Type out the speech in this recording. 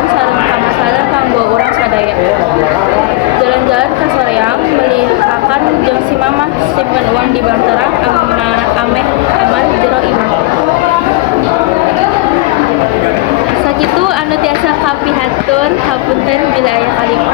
jajan sareng kamasadan kanggo urang sadaya. Jalan-jalan ka soreang melihakan jeung si Mamah simpen uang di bank terang ameh aman jero imah. Sakitu anu tiasa kapihatur hapunten bila aya kalimat